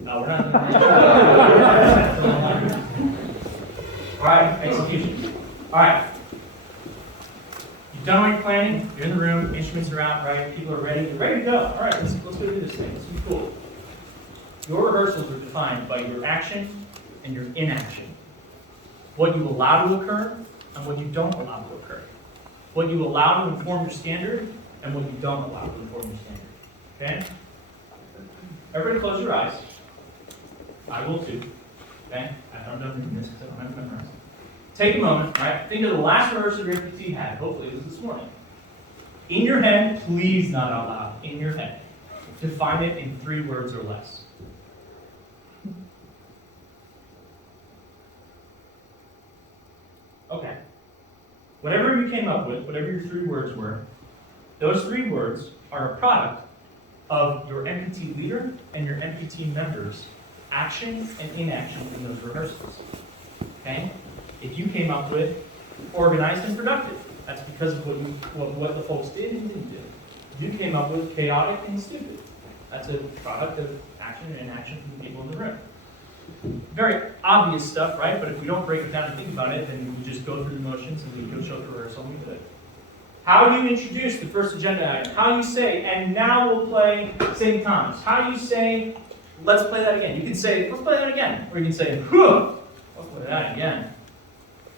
No, we're not. All right, execution. All right. You've done all your planning, you're in the room, instruments are out, right? People are ready, you're ready to go. All right, let's go do this thing. This is cool. Your rehearsals are defined by your action and your inaction. What you allow to occur and what you don't allow to occur. What you allow to inform your standard and what you don't allow to inform your standard. Okay? Everybody close your eyes. I will too. Okay? I don't know this because I don't have to memorize. Take a moment, right? Think of the last rehearsal your PT had. Hopefully it was this morning. In your head, please not out loud. In your head. Define it in 3 words or less. Okay. Whatever you came up with, whatever your 3 words were, those 3 words are a product of your MPT leader and your MPT members' action and inaction in those rehearsals. Okay? If you came up with organized and productive, that's because of what the folks did and didn't do. If you came up with chaotic and stupid, that's a product of action and inaction from the people in the room. Very obvious stuff, right? But if we don't break it down and think about it, then we just go through the motions and we go show the rehearsal and we do it. How do you introduce the first agenda item? How do you say, and now we'll play same times? How do you say, let's play that again? You can say, let's play that again. Or you can say, whew, let's play that again.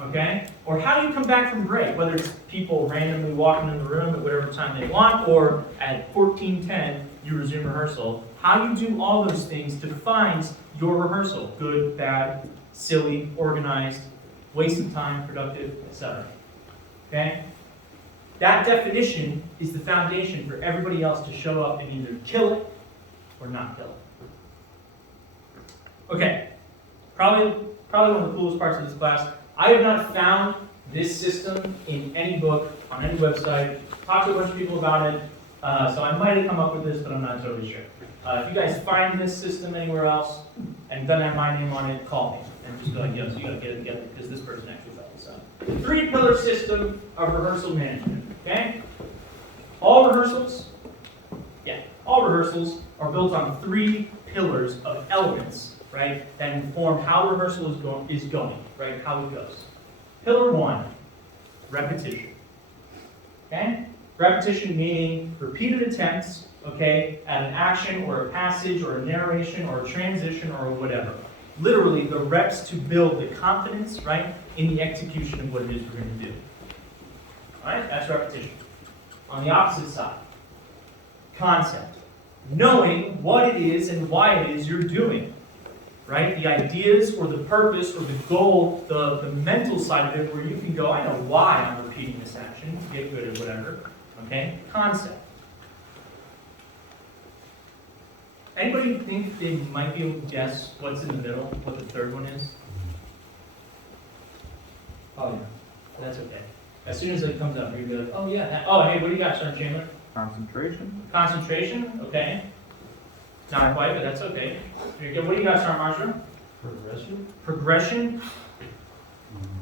Okay? Or how do you come back from break? Whether it's people randomly walking in the room at whatever time they want, or at 14:10, you resume rehearsal. How you do all those things defines your rehearsal. Good, bad, silly, organized, waste of time, productive, etc. Okay? That definition is the foundation for everybody else to show up and either kill it or not kill it. Okay. Probably one of the coolest parts of this class. I have not found this system in any book, on any website. Talked to a bunch of people about it, so I might have come up with this, but I'm not totally sure. If you guys find this system anywhere else and doesn't have my name on it, call me and just be like, yes, you gotta get it together because this person actually felt this out. 3-pillar system of rehearsal management. Okay? All rehearsals are built on 3 pillars of elements, right, that inform how rehearsal is going, right, how it goes. Pillar 1, repetition. Okay? Repetition meaning repeated attempts, okay, at an action or a passage or a narration or a transition or whatever. Literally, the reps to build the confidence, right, in the execution of what it is we're going to do. All right? That's repetition. On the opposite side, concept. Knowing what it is and why it is you're doing. Right? The ideas or the purpose or the goal, the mental side of it where you can go, I know why I'm repeating this action to get good at whatever. Okay? Concept. Anybody think they might be able to guess what's in the middle, what the third one is? Oh yeah. That's okay. As soon as it comes up, you're going to be like, oh yeah, that. Oh hey, what do you got, Sergeant Chandler? Concentration. Concentration, okay. Not quite, but that's okay. What do you got, Sergeant Marshall? Progression? Progression?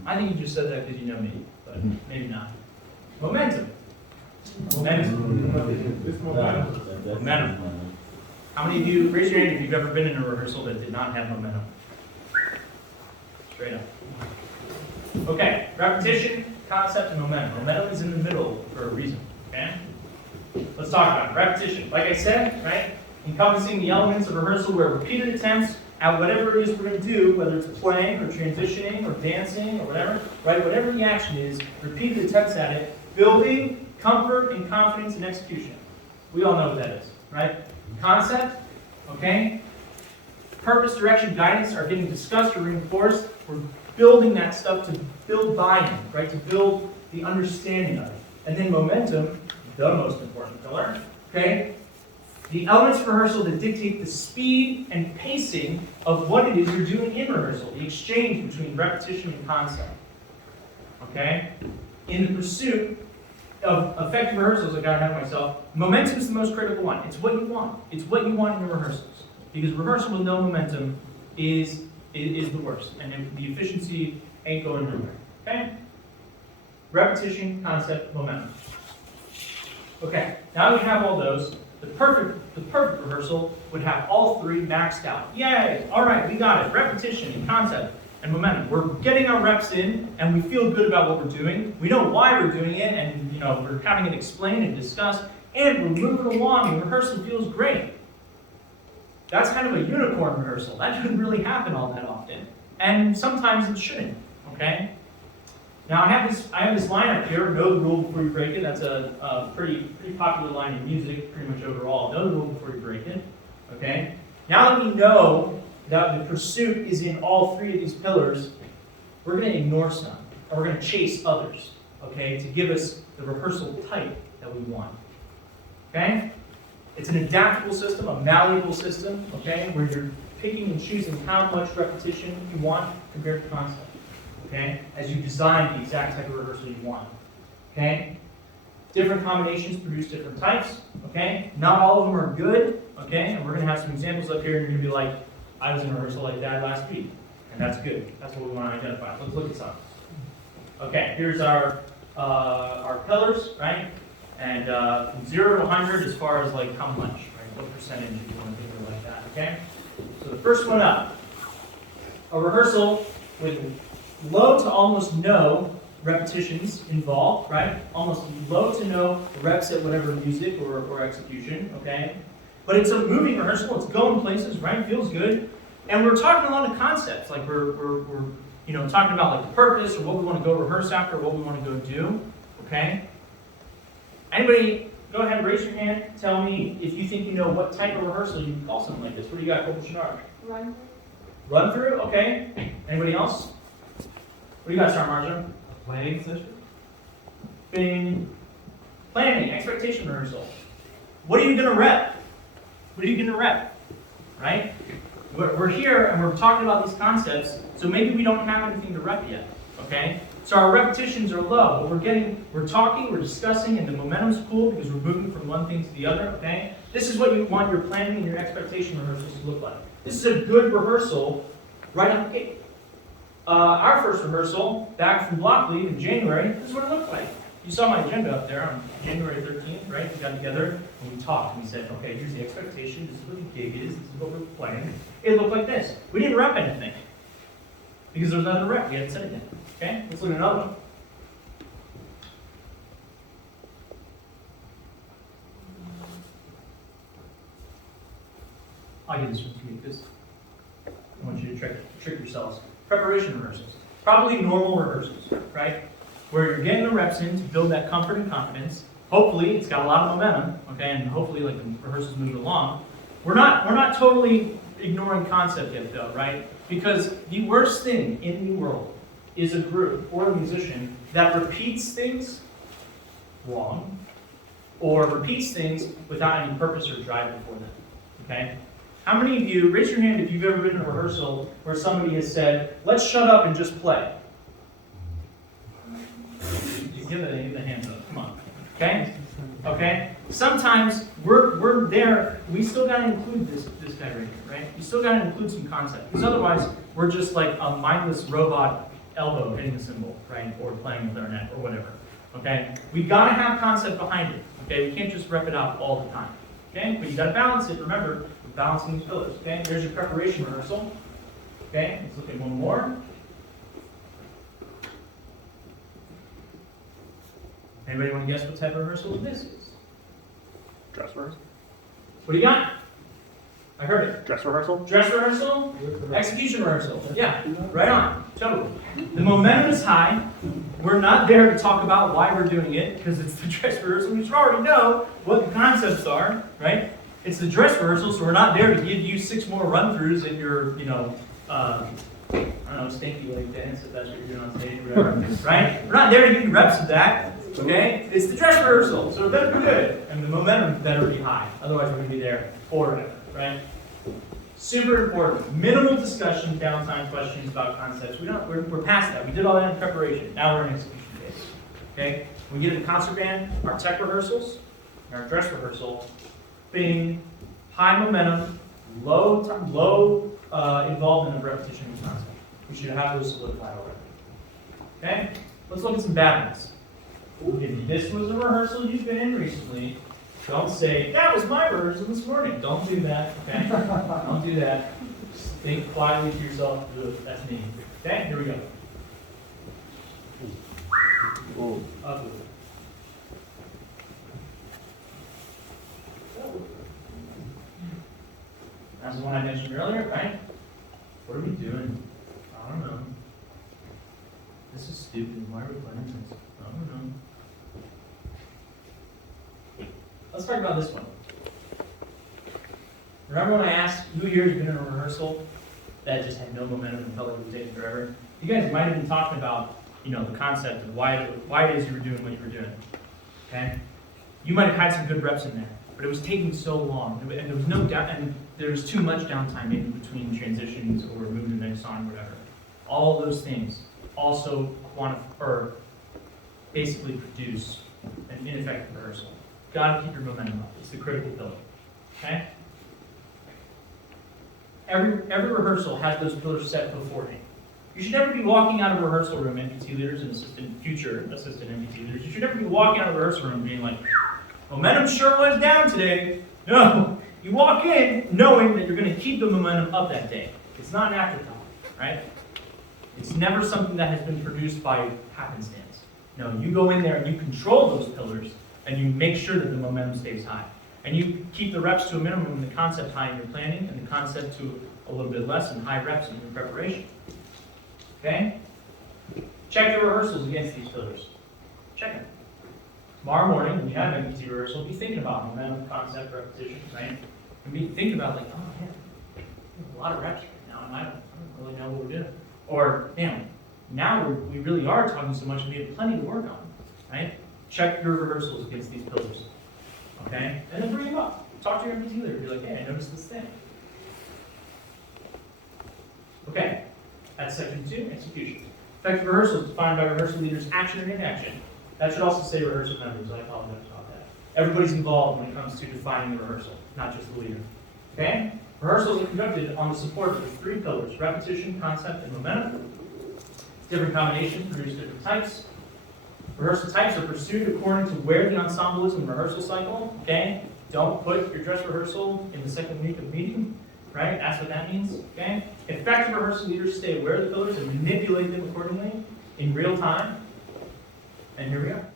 I think you just said that because you know me, but maybe not. Momentum. Momentum. Momentum. How many of you, raise your hand if you've ever been in a rehearsal that did not have momentum? Straight up. Okay, repetition, concept, and momentum. Momentum is in the middle for a reason, okay? Let's talk about it. Repetition. Like I said, right? Encompassing the elements of rehearsal where repeated attempts at whatever it is we're going to do, whether it's playing or transitioning or dancing or whatever, right? Whatever the action is, repeated attempts at it, building comfort and confidence in execution. We all know what that is, right? Concept, okay? Purpose, direction, guidance are getting discussed or reinforced. We're building that stuff to build buy-in, right? To build the understanding of it. And then momentum, the most important pillar, okay? The elements of rehearsal that dictate the speed and pacing of what it is you're doing in rehearsal, the exchange between repetition and concept. Okay? In the pursuit of effective rehearsals, I got ahead of myself, momentum is the most critical one. It's what you want. It's what you want in your rehearsals. Because rehearsal with no momentum is the worst. And the efficiency ain't going nowhere. Okay? Repetition, concept, momentum. Okay, now we have all those. The perfect rehearsal would have all three maxed out. Yay! All right, we got it. Repetition and concept and momentum. We're getting our reps in, and we feel good about what we're doing. We know why we're doing it, and we're having it explained and discussed, and we're moving along, and rehearsal feels great. That's kind of a unicorn rehearsal. That shouldn't really happen all that often, and sometimes it shouldn't. Okay. Now I have this line up here. Know the rule before you break it. That's a pretty popular line in music, pretty much overall. Know the rule before you break it. Okay. Now that we know that the pursuit is in all three of these pillars, we're going to ignore some, or we're going to chase others. Okay, to give us the rehearsal type that we want. Okay. It's an adaptable system, a malleable system. Okay, where you're picking and choosing how much repetition you want compared to concept. Okay, as you design the exact type of rehearsal you want. Okay, different combinations produce different types. Okay, not all of them are good. Okay, and we're going to have some examples up here, and you're going to be like, I was in a rehearsal like that last week, and that's good. That's what we want to identify. Let's look at some. Okay, here's our pillars, right? And from 0 to 100, as far as like how much, right? What percentage you want to think of like that? Okay. So the first one up, a rehearsal with low to almost no repetitions involved, right? Almost low to no reps at whatever music or execution, okay? But it's a moving rehearsal, it's going places, right? Feels good. And we're talking a lot of concepts, like we're talking about like the purpose or what we want to go rehearse after, what we want to go do, okay? Anybody, go ahead, raise your hand, tell me if you think you know what type of rehearsal you can call something like this. What do you got, Cole Shinard? Run. Run through, okay. Anybody else? What do you got, Star Marjorie? Planning session? Bing. Planning, expectation rehearsal. What are you going to rep? What are you going to rep? Right? We're here and we're talking about these concepts, so maybe we don't have anything to rep yet. Okay? So our repetitions are low, but we're talking, we're discussing, and the momentum's cool because we're moving from one thing to the other. Okay? This is what you want your planning and your expectation rehearsals to look like. This is a good rehearsal right out the gate. Our first rehearsal, back from block leave in January, this is what it looked like. You saw my agenda up there on January 13th, right? We got together and we talked and we said, okay, here's the expectation, this is what the gig is, this is what we're playing. It looked like this. We didn't rep anything because there was nothing to rep. We hadn't said anything. Okay? Let's look at another one. I'll give this one to you because I want you to trick yourselves. Preparation rehearsals. Probably normal rehearsals, right? Where you're getting the reps in to build that comfort and confidence. Hopefully, it's got a lot of momentum, okay, and hopefully like the rehearsal's moving along. We're not totally ignoring concept yet though, right? Because the worst thing in the world is a group or a musician that repeats things wrong or repeats things without any purpose or drive before them, okay? How many of you, raise your hand if you've ever been in a rehearsal where somebody has said, let's shut up and just play. Give the hands up, come on. Okay? Okay? Sometimes we're there, we still gotta include this guy right here, right? You still gotta include some concept. Because otherwise, we're just like a mindless robot elbow hitting the cymbal, right? Or playing with our neck or whatever. Okay? We gotta have concept behind it. Okay? We can't just rep it out all the time. Okay? But you gotta balance it, remember, we're balancing these pillars. Okay? There's your preparation rehearsal. Okay? Let's look at one more. Anybody want to guess what type of rehearsal this is? Dress rehearsal? What do you got? I heard it. Dress rehearsal? Dress rehearsal? Execution rehearsal. Yeah, right on. Totally. The momentum is high. We're not there to talk about why we're doing it, because it's the dress rehearsal. We should already know what the concepts are, right? It's the dress rehearsal, so we're not there to give you 6 more run-throughs in your, I don't know, stinky leg dance, if that's what you're doing on stage or whatever, right? We're not there to give you reps of that. Okay? It's the dress rehearsal, so it better be good. And the momentum better be high. Otherwise, we're going to be there forever, right? Super important. Minimal discussion, downtime, questions about concepts. We're past that. We did all that in preparation. Now we're in execution phase. Okay? When we get in the concert band, our tech rehearsals, our dress rehearsal, bing, high momentum, low involvement of repetition and concept. We should have those solidified already. Okay? Let's look at some bad ones. If this was a rehearsal you've been in recently, Don't say, that was my rehearsal this morning. Don't do that, okay? Don't do that. Just think quietly to yourself, that's me. Okay, here we go. Up with it. That's the one I mentioned earlier, right? What are we doing? I don't know. This is stupid. Why are we playing this? I don't know. Let's talk about this one. Remember when I asked who here has been in a rehearsal that just had no momentum and felt like it was taking forever? You guys might have been talking about, the concept of why it is you were doing what you were doing. Okay? You might have had some good reps in there, but it was taking so long, and there was no doubt, and there was too much downtime in between transitions or moving the next song, whatever. All those things also basically produce an ineffective rehearsal. Got to keep your momentum up. It's the critical pillar. Okay? Every rehearsal has those pillars set beforehand. You should never be walking out of a rehearsal room, MPT leaders and future assistant MPT leaders. You should never be walking out of a rehearsal room being like, momentum sure was down today. No. You walk in knowing that you're going to keep the momentum up that day. It's not an afterthought, right? It's never something that has been produced by happenstance. No, you go in there and you control those pillars and you make sure that the momentum stays high. And you keep the reps to a minimum and the concept high in your planning and the concept to a little bit less and high reps in your preparation. Okay? Check your rehearsals against these pillars. Check them. Tomorrow morning, when you have an MPT rehearsal, be thinking about momentum, concept, repetition, right? And be thinking about like, oh man, a lot of reps right now, and I don't really know what we're doing. Or, man, now we really are talking so much, and we have plenty to work on, right? Check your rehearsals against these pillars, okay? And then bring them up. Talk to your MPT leader. Be like, hey, I noticed this thing. Okay, that's section 2, execution. Effective rehearsal is defined by rehearsal leader's action and inaction. That should also say rehearsal members. I apologize about that. Everybody's involved when it comes to defining the rehearsal, not just the leader. Okay? Rehearsals are conducted on the support of the 3 pillars: repetition, concept, and momentum. Different combinations produce different types. Rehearsal types are pursued according to where the ensemble is in the rehearsal cycle. Okay? Don't put your dress rehearsal in the second week of meeting. Right? That's what that means. Okay? Effective rehearsal leaders stay aware of the pillars and manipulate them accordingly in real time. And here we are.